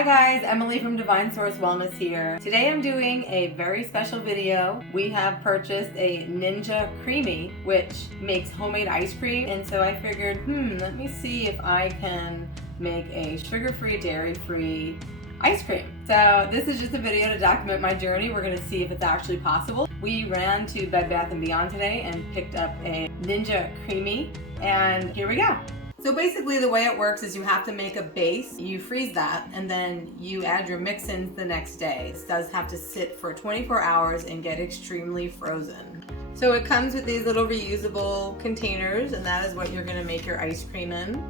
Hi guys, Emily from Divine Source Wellness here. Today I'm doing a very special video. We have purchased a Ninja Creami, which makes homemade ice cream. And so I figured, let me see if I can make a sugar-free, dairy-free ice cream. So this is just a video to document my journey. We're gonna see if it's actually possible. We ran to Bed Bath & Beyond today and picked up a Ninja Creami, and here we go. So basically the way it works is you have to make a base, you freeze that, and then you add your mix-ins the next day. This does have to sit for 24 hours and get extremely frozen. So it comes with these little reusable containers, and that is what you're gonna make your ice cream in.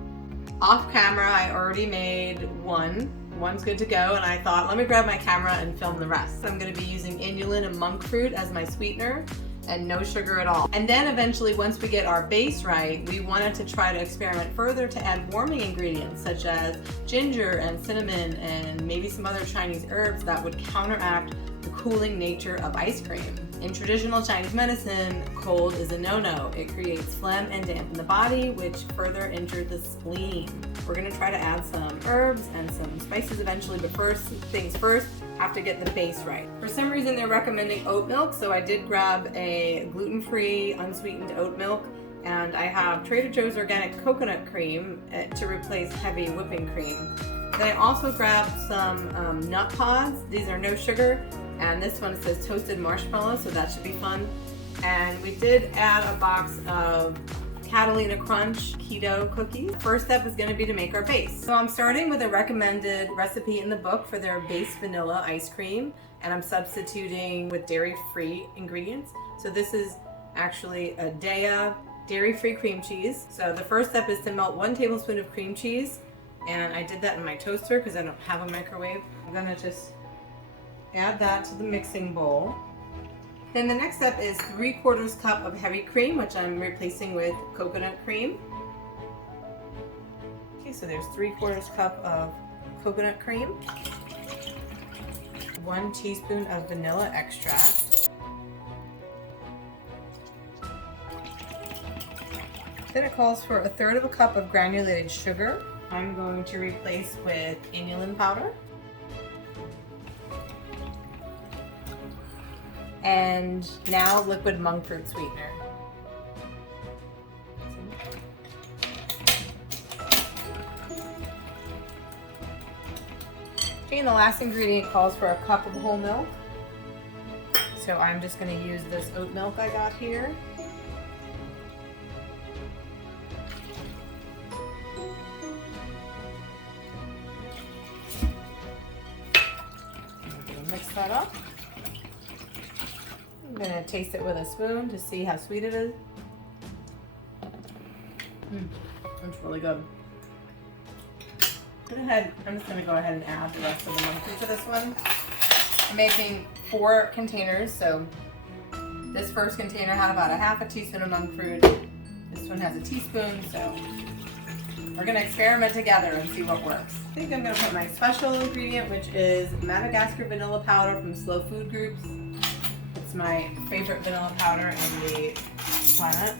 Off camera, I already made one. One's good to go, and I thought, let me grab my camera and film the rest. I'm gonna be using inulin and monk fruit as my sweetener, and no sugar at all. And then eventually, once we get our base right, we wanted to try to experiment further to add warming ingredients such as ginger and cinnamon and maybe some other Chinese herbs that would counteract the cooling nature of ice cream. In traditional Chinese medicine, cold is a no-no. It creates phlegm and dampen the body, which further injures the spleen. We're gonna try to add some herbs and some spices eventually, but first things first, have to get the base right. For some reason, they're recommending oat milk, so I did grab a gluten-free, unsweetened oat milk, and I have Trader Joe's organic coconut cream to replace heavy whipping cream. Then I also grabbed some nut pods. These are no sugar, and this one says toasted marshmallow, so that should be fun. And we did add a box of Catalina Crunch keto cookies. First step is going to be to make our base. So I'm starting with a recommended recipe in the book for their base vanilla ice cream, and I'm substituting with dairy-free ingredients. So this is actually a Daiya dairy-free cream cheese. So the first step is to melt 1 tablespoon of cream cheese, and I did that in my toaster because I don't have a microwave. I'm gonna just add that to the mixing bowl. Then the next step is 3/4 cup of heavy cream, which I'm replacing with coconut cream. Okay, so there's 3/4 cup of coconut cream. 1 teaspoon of vanilla extract. Then it calls for 1/3 cup of granulated sugar. I'm going to replace with inulin powder. And now liquid monk fruit sweetener. Okay, and the last ingredient calls for 1 cup of whole milk. So I'm just going to use this oat milk I got here. I'm going to mix that up. I'm going to taste it with a spoon to see how sweet it is. It's really good. I'm just going to go ahead and add the rest of the monk fruit to this one. I'm making 4 containers, so this first container had about 1/2 teaspoon of monk fruit. This one has a teaspoon, so we're going to experiment together and see what works. I think I'm going to put my special ingredient, which is Madagascar vanilla powder from Slow Food Groups. It's my favorite vanilla powder in the planet.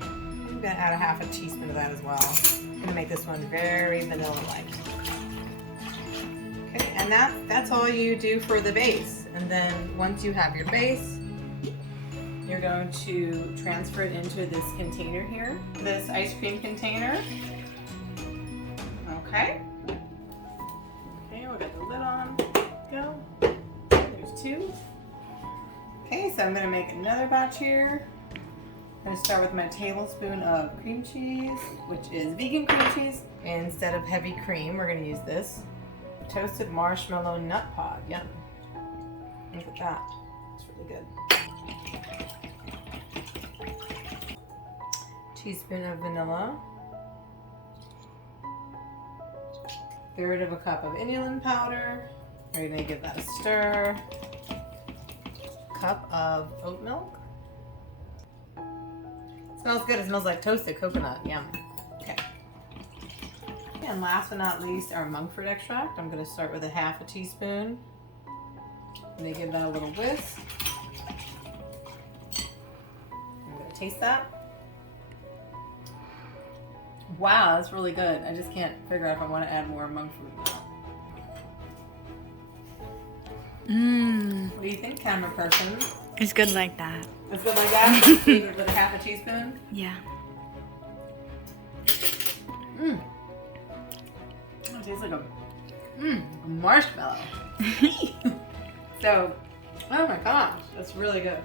I'm going to add 1/2 teaspoon of that as well. I'm going to make this one very vanilla-like. Okay, and that's all you do for the base. And then once you have your base, you're going to transfer it into this container here, this ice cream container. Okay. Okay, we'll get the lid on. Go. There's 2. Okay, so I'm going to make another batch here. I'm going to start with my tablespoon of cream cheese, which is vegan cream cheese. And instead of heavy cream, we're going to use this toasted marshmallow nut pod. Yum. Look at that. It's really good. Teaspoon of vanilla. 1/3 cup of inulin powder. We're going to give that a stir. Cup of oat milk. It smells good. It smells like toasted coconut. Yum. Okay. And last but not least, our monk fruit extract. I'm going to start with 1/2 teaspoon. I'm going to give that a little whisk. I'm going to taste that. Wow, that's really good. I just can't figure out if I want to add more monk fruit. Mmm. What do you think, camera person? It's good like that. It's good like that? With a half a teaspoon? Yeah. Mmm. It tastes like a marshmallow. So, oh my gosh, that's really good.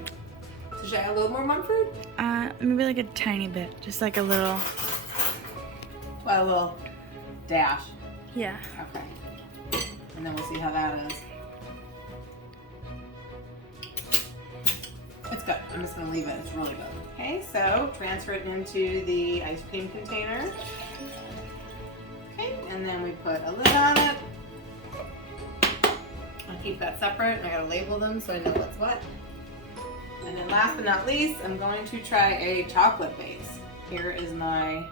So should I add a little more monk fruit? Maybe like a tiny bit. Just like a little. Well, a little dash. Yeah. Okay. And then we'll see how that is. It's good. I'm just going to leave it. It's really good. Okay, so transfer it into the ice cream container. Okay, and then we put a lid on it. I'll keep that separate. I got to label them so I know what's what. And then last but not least, I'm going to try a chocolate base. Here is my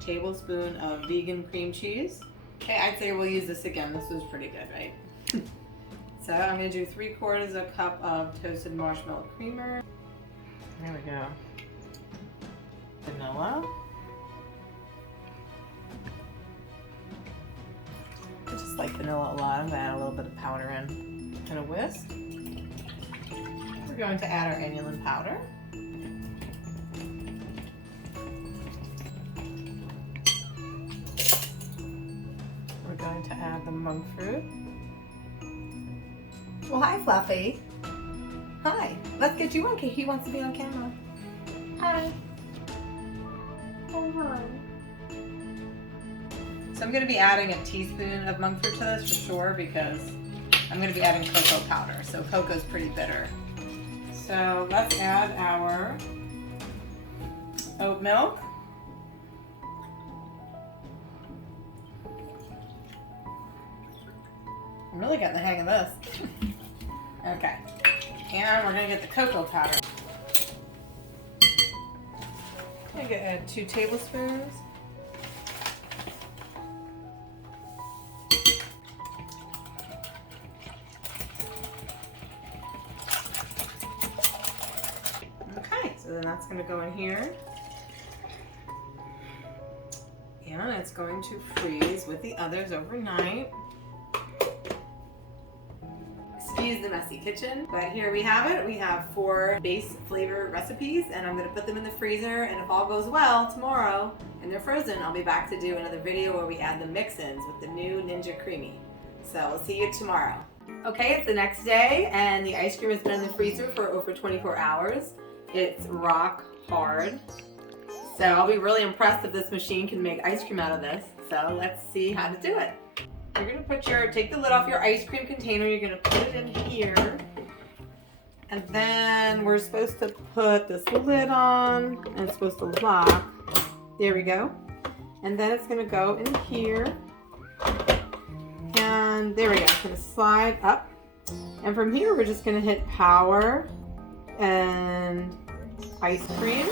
tablespoon of vegan cream cheese. Okay, I'd say we'll use this again. This was pretty good, right? So I'm going to do 3/4 cup of toasted marshmallow creamer. There we go. Vanilla. I just like vanilla a lot. I'm going to add a little bit of powder in. And a whisk. We're going to add our inulin powder. We're going to add the monk fruit. Well, hi, Fluffy. Hi. Let's get you on. He wants to be on camera. Hi. Oh, hi. So I'm going to be adding a teaspoon of monk fruit to this for sure because I'm going to be adding cocoa powder. So cocoa's pretty bitter. So let's add our oat milk. I'm really getting the hang of this. Okay. And we're going to get the cocoa powder. I'm going to add 2 tablespoons. Okay, so then that's going to go in here. And it's going to freeze with the others overnight. Excuse the messy kitchen, but here we have it. We have 4 base flavor recipes, and I'm going to put them in the freezer, and if all goes well, tomorrow, and they're frozen, I'll be back to do another video where we add the mix-ins with the new Ninja Creami. So we'll see you tomorrow. Okay, it's the next day, and the ice cream has been in the freezer for over 24 hours. It's rock hard. So I'll be really impressed if this machine can make ice cream out of this. So let's see how to do it. You're going to take the lid off your ice cream container, you're going to put it in here, and then we're supposed to put this lid on, and it's supposed to lock. There we go. And then it's going to go in here, and there we go. It's going to slide up, and from here we're just going to hit power and ice cream.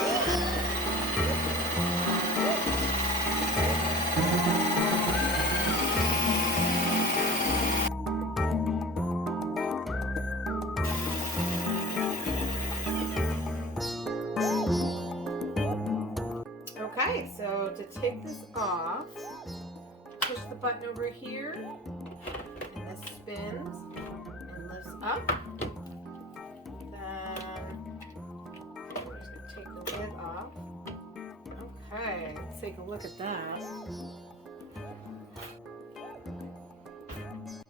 Okay, so to take this off, push the button over here, and this spins and lifts up. Then we're just going to take the lid off. Okay, let's take a look at that.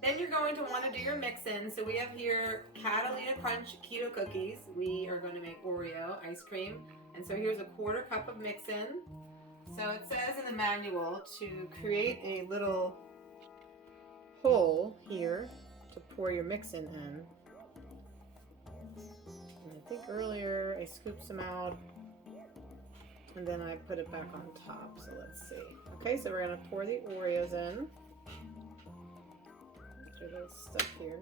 Then you're going to want to do your mix-in. So we have here Catalina Crunch Keto Cookies. We are going to make Oreo ice cream. And so here's a 1/4 cup of mix-in. So it says in the manual to create a little hole here to pour your mix-in in. And I think earlier I scooped some out and then I put it back on top. So let's see. Okay, so we're going to pour the Oreos in. Get a little stuck here.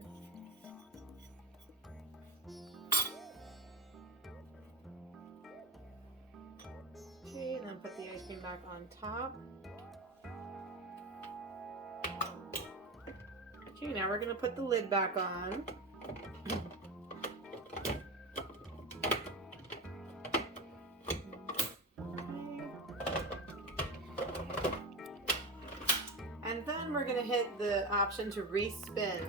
Okay, and then put the ice cream back on top. Okay, now we're going to put the lid back on. the option to respin.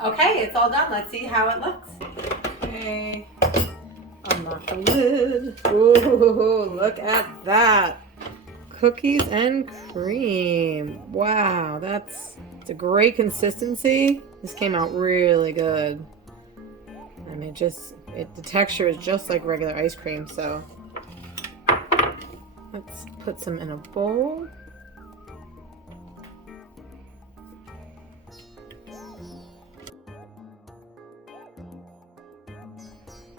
Okay, it's all done. Let's see how it looks. Okay, unlock the lid. Ooh, look at that. Cookies and cream. Wow, it's a great consistency. This came out really good. I mean, the texture is just like regular ice cream, so let's put some in a bowl.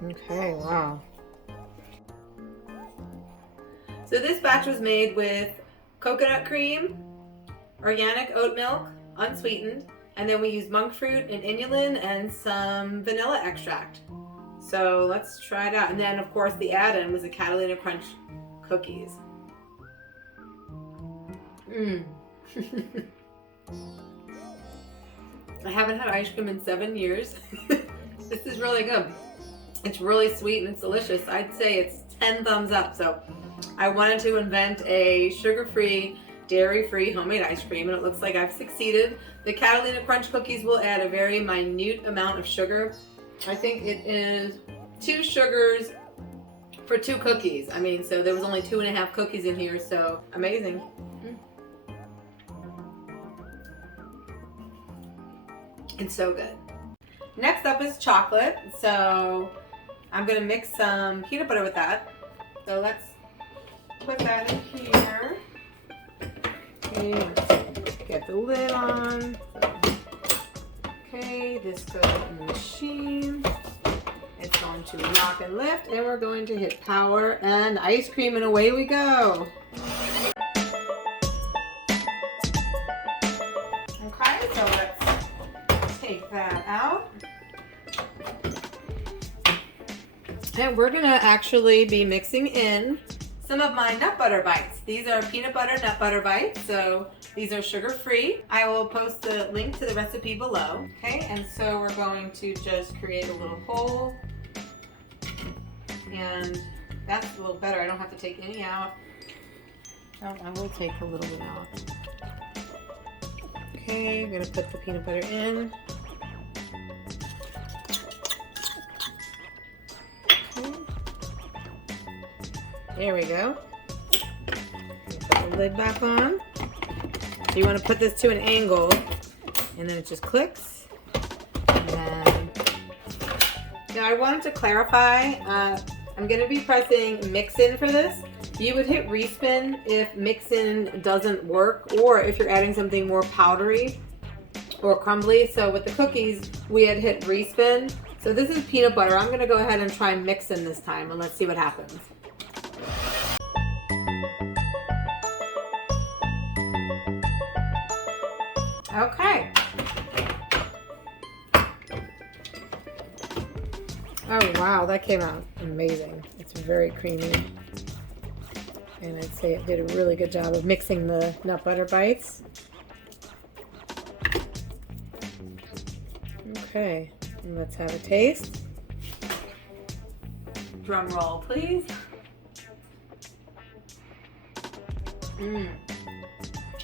Okay, wow. So this batch was made with coconut cream, organic oat milk, unsweetened, and then we used monk fruit and inulin and some vanilla extract. So let's try it out. And then of course the add-in was the Catalina Crunch cookies. I haven't had ice cream in 7 years. This is really good. It's really sweet and it's delicious. I'd say it's 10 thumbs up. So I wanted to invent a sugar-free, dairy-free homemade ice cream, and it looks like I've succeeded. The Catalina Crunch cookies will add a very minute amount of sugar. I think it is 2 sugars for 2 cookies. I mean, so there was only 2.5 cookies in here, so amazing. It's so good. Next up is chocolate. So I'm gonna mix some peanut butter with that. So let's put that in here. Okay, let's get the lid on. Okay, this goes in the machine. It's going to lock and lift, and we're going to hit power and ice cream, and away we go. Okay, so let's take that out. And we're gonna actually be mixing in some of my nut butter bites. These are peanut butter nut butter bites, so these are sugar-free. I will post the link to the recipe below. Okay, and so we're going to just create a little hole. And that's a little better. I don't have to take any out. Oh, I will take a little bit out. Okay, I'm gonna put the peanut butter in. There we go. Put the lid back on. So you want to put this to an angle, and then it just clicks. And then, now I wanted to clarify, I'm going to be pressing mix-in for this. You would hit respin if mix-in doesn't work, or if you're adding something more powdery or crumbly. So with the cookies, we had hit respin. So this is peanut butter. I'm going to go ahead and try mix-in this time, and let's see what happens. Okay. Oh wow, that came out amazing. It's very creamy. And I'd say it did a really good job of mixing the nut butter bites. Okay, and let's have a taste. Drum roll, please.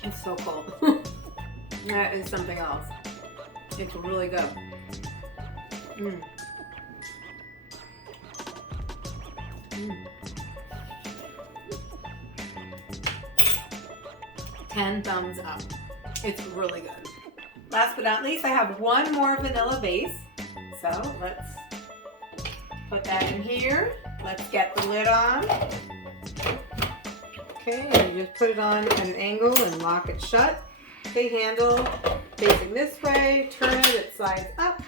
It's so cold. That is something else. It's really good. 10 thumbs up. It's really good. Last but not least, I have one more vanilla base. So let's put that in here. Let's get the lid on. Okay, and you just put it on at an angle and lock it shut. Okay, handle facing this way, turn it, it slides up,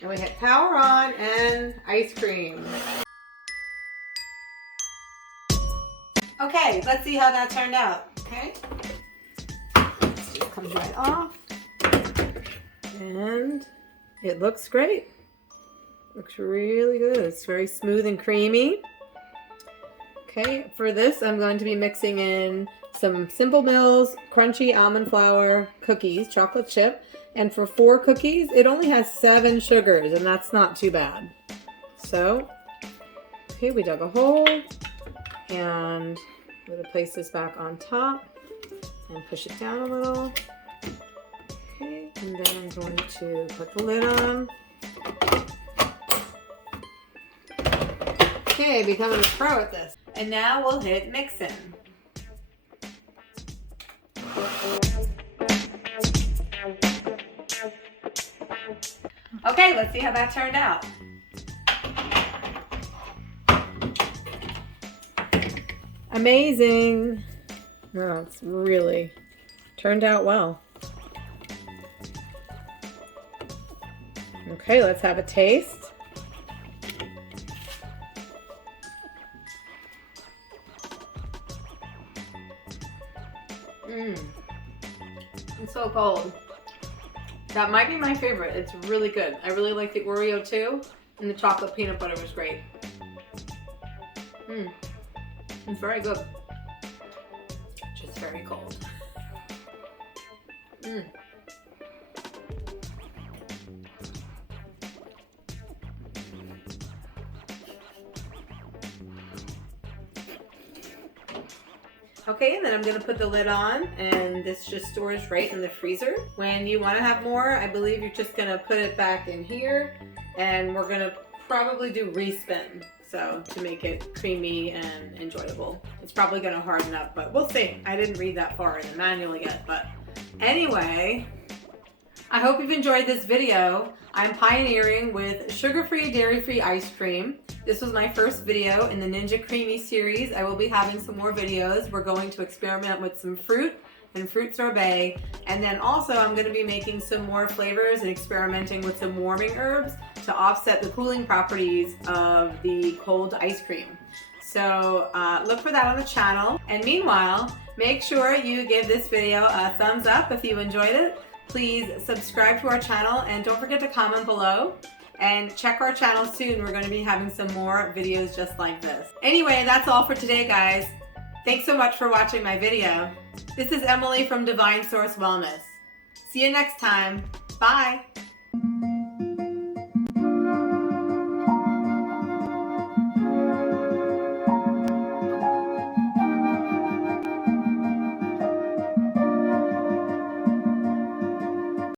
and we hit power on and ice cream. Okay, let's see how that turned out. Okay, this just comes right off, and it looks great. Looks really good. It's very smooth and creamy. Okay, for this I'm going to be mixing in some Simple Mills crunchy almond flour cookies, chocolate chip. And for 4 cookies, it only has 7 sugars, and that's not too bad. So, okay, we dug a hole, and I'm gonna place this back on top and push it down a little. Okay, and then I'm going to put the lid on. Okay, becoming a pro at this. And now we'll hit mixing. Okay, let's see how that turned out. Amazing. Wow, it's really turned out well. Okay, let's have a taste. It's so cold. That might be my favorite. It's really good. I really like the Oreo too, and the chocolate peanut butter was great. It's very good. Just very cold. Okay, and then I'm gonna put the lid on, and this just stores right in the freezer. When you wanna have more, I believe you're just gonna put it back in here, and we're gonna probably do respin, so to make it creamy and enjoyable. It's probably gonna harden up, but we'll see. I didn't read that far in the manual yet, but anyway, I hope you've enjoyed this video. I'm pioneering with sugar-free, dairy-free ice cream. This was my first video in the Ninja Creami series. I will be having some more videos. We're going to experiment with some fruit and fruit sorbet. And then also I'm gonna be making some more flavors and experimenting with some warming herbs to offset the cooling properties of the cold ice cream. So look for that on the channel. And meanwhile, make sure you give this video a thumbs up if you enjoyed it. Please subscribe to our channel and don't forget to comment below. And check our channel soon. We're going to be having some more videos just like this. Anyway, that's all for today, guys. Thanks so much for watching my video. This is Emily from Divine Source Wellness. See you next time. Bye.